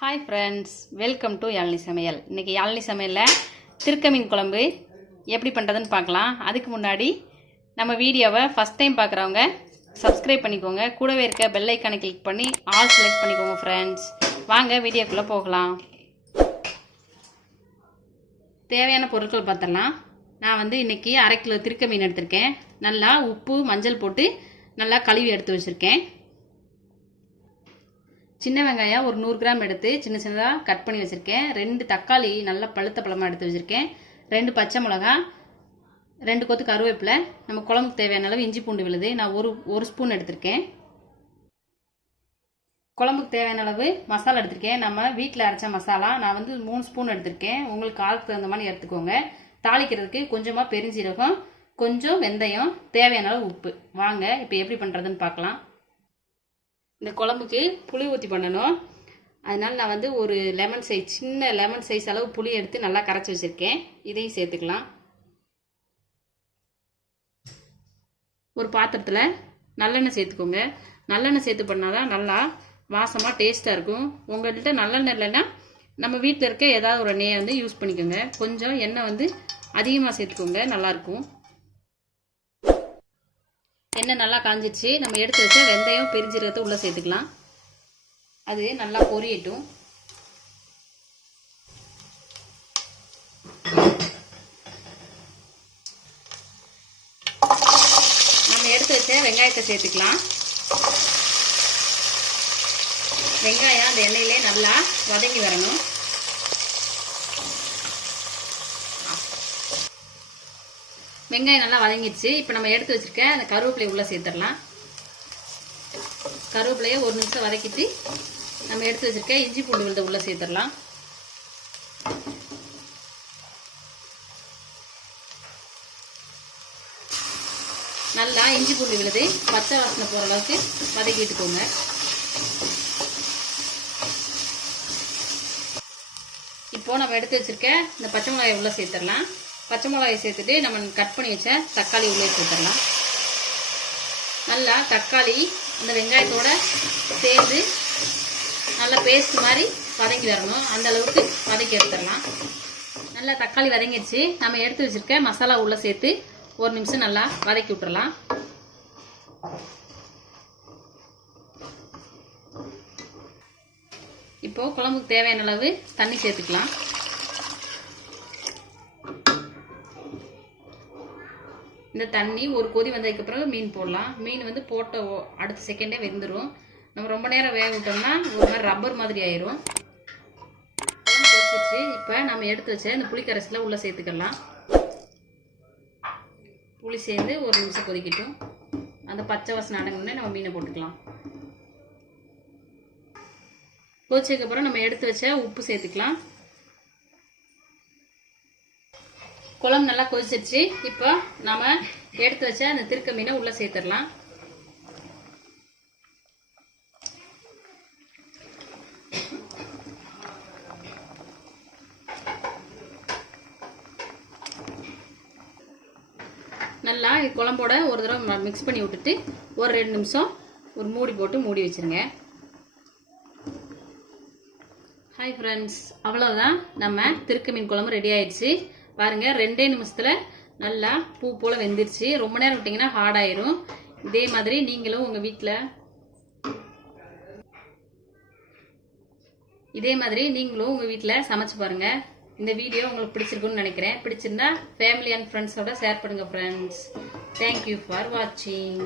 Hi friends, welcome to Yalini Samaiyal. இன்னைக்கு Yalini Samaiyalல திருக்கை மீன் குழம்பு எப்படி பண்றதுன்னு பார்க்கலாம். அதுக்கு முன்னாடி நம்ம வீடியோவை ஃபர்ஸ்ட் டைம் பார்க்குறவங்க Subscribe பண்ணிக்கோங்க. கூடவே இருக்க பெல் ஐகானை கிளிக் பண்ணி ஆல் செலக்ட் பண்ணிக்கோங்க friends. வாங்க வீடியோக்குள்ள போகலாம். தேவையான பொருட்கள் பார்த்தலாம். நான் வந்து இன்னைக்கு 1/2 கிலோ திருக்கை மீன் எடுத்துர்க்கேன். நல்லா உப்பு மஞ்சள் போட்டு நல்லா கழுவி எடுத்து வச்சிருக்கேன். சின்ன வெங்காயம் ஒரு 100 கிராம் எடுத்து சின்ன சின்னதாக கட் பண்ணி வச்சுருக்கேன். 2 தக்காளி நல்லா பழுத்த பழமாக எடுத்து வச்சுருக்கேன். 2 பச்சை மிளகா, 2 கொத்து கருவேப்பிலை, நம்ம குழம்புக்கு தேவையான அளவு இஞ்சி பூண்டு விழுது நான் ஒரு ஸ்பூன் எடுத்திருக்கேன். குழம்புக்கு தேவையான அளவு மசாலா எடுத்திருக்கேன். நம்ம வீட்டில் அரைச்ச மசாலா நான் வந்து 3 ஸ்பூன் எடுத்திருக்கேன். உங்களுக்கு காரத்துக்கு தகுந்த மாதிரி எடுத்துக்கோங்க. தாளிக்கிறதுக்கு கொஞ்சமாக பெருஞ்சீரகம், கொஞ்சம் வெந்தயம், தேவையான அளவு உப்பு. வாங்க இப்போ எப்படி பண்ணுறதுன்னு பார்க்கலாம். இந்த குழம்புக்கு புளி ஊற்றி பண்ணணும். அதனால நான் வந்து ஒரு சின்ன லெமன் சைஸ் அளவு புளி எடுத்து நல்லா கரைச்சி வச்சுருக்கேன். இதையும் சேர்த்துக்கலாம். ஒரு பாத்திரத்தில் நல்லெண்ணெய் சேர்த்துக்கோங்க. நல்லெண்ணெய் சேர்த்து பண்ணாதான் நல்லா வாசமாக டேஸ்ட்டாக இருக்கும். உங்கள்கிட்ட நல்லெண்ணெய் இல்லைன்னா நம்ம வீட்டில் இருக்க ஏதாவது ஒரு எண்ணெயை வந்து யூஸ் பண்ணிக்கோங்க. கொஞ்சம் எண்ணெய் வந்து அதிகமாக சேர்த்துக்கோங்க, நல்லாயிருக்கும். எண்ணெய் நல்லா காஞ்சிடுச்சு. நம்ம எடுத்து வச்ச வெந்தயம் பெருஞ்சீரகத்தை உள்ளே சேர்த்துக்கலாம். அது நல்லா பொரியட்டும். நம்ம எடுத்து வச்ச வெங்காயத்தை சேர்த்துக்கலாம். வெங்காயம் அந்த எண்ணெயிலே நல்லா வதங்கி வரணும். வெங்காயம் நல்லா வதங்கிடுச்சு. இப்போ நம்ம எடுத்து வச்சிருக்க அந்த கருவேப்பிலையை உள்ளே சேர்த்துடலாம். கருவேப்பிலையை ஒரு நிமிஷம் வதக்கிட்டு நம்ம எடுத்து வச்சிருக்க இஞ்சி பூண்டு விழுதை உள்ளே சேர்த்துடலாம். நல்லா இஞ்சி பூண்டு விழுது பச்சை வாசனை போகிற அளவுக்கு வதக்கிட்டுக்கோங்க. இப்போ நம்ம எடுத்து வச்சிருக்க இந்த பச்சை மிளகாயை உள்ளே சேர்த்துடலாம். பச்சை மிளகாயை சேர்த்துட்டு நம்ம கட் பண்ணி வச்ச தக்காளி உள்ளே சேர்த்துடலாம். நல்லா தக்காளி அந்த வெங்காயத்தோட சேர்ந்து நல்லா பேஸ்ட் மாதிரி வதங்கி வரணும். அந்த அளவுக்கு வதக்கி எடுத்துடலாம். நல்லா தக்காளி வதங்கிடுச்சு. நம்ம எடுத்து வச்சிருக்க மசாலா உள்ளே சேர்த்து ஒரு நிமிஷம் நல்லா வதக்கி விட்டுறலாம். இப்போ குழம்புக்கு தேவையான அளவு தண்ணி சேர்த்துக்கலாம். இந்த தண்ணி ஒரு கொதி வந்ததுக்கு பிறகு மீன் போடலாம். மீன் வந்து போட்ட அடுத்த செகண்டே வெந்துடும். நம்ம ரொம்ப நேரம் வேக விட்டோம்னா ஒரு மாதிரி ரப்பர் மாதிரி ஆயிரும். கொதிச்சிச்சு. இப்போ நம்ம எடுத்து வச்ச இந்த புளி கரைசலை உள்ளே சேர்த்துக்கலாம். புளி சேர்ந்து ஒரு நிமிஷம் கொதிக்கட்டும். அந்த பச்சை வாசனை அடங்குனே நம்ம மீனை போட்டுக்கலாம். கொதிச்சதுக்கப்புறம் நம்ம எடுத்து வச்ச உப்பு சேர்த்துக்கலாம். குழம்பு நல்லா கொதிச்சிருச்சு. இப்போ நம்ம எடுத்து வச்ச அந்த திருக்கை மீனை உள்ளே சேர்த்துடலாம். நல்லா குழம்போட ஒரு தடவை மிக்ஸ் பண்ணி விட்டுட்டு ஒரு 2 நிமிஷம் ஒரு மூடி போட்டு மூடி வச்சிருங்க. ஹாய் ஃப்ரெண்ட்ஸ், அவ்வளோதான் நம்ம திருக்கை மீன் குழம்பு ரெடி ஆயிடுச்சு. பாருங்க, 2 நிமிஷத்துல நல்லா பூ போல வெந்துருச்சு. ரொம்ப நேரம் விட்டீங்கன்னா ஹார்ட் ஆயிரும். இதே மாதிரி நீங்களும் உங்க வீட்டில் சமைச்சு பாருங்க. இந்த வீடியோ உங்களுக்கு பிடிச்சிருக்குன்னு நினைக்கிறேன். பிடிச்சிருந்தா ஃபேமிலி அண்ட் ஃப்ரெண்ட்ஸோட ஷேர் பண்ணுங்க ஃப்ரெண்ட்ஸ். தேங்க்யூ ஃபார் வாட்சிங்.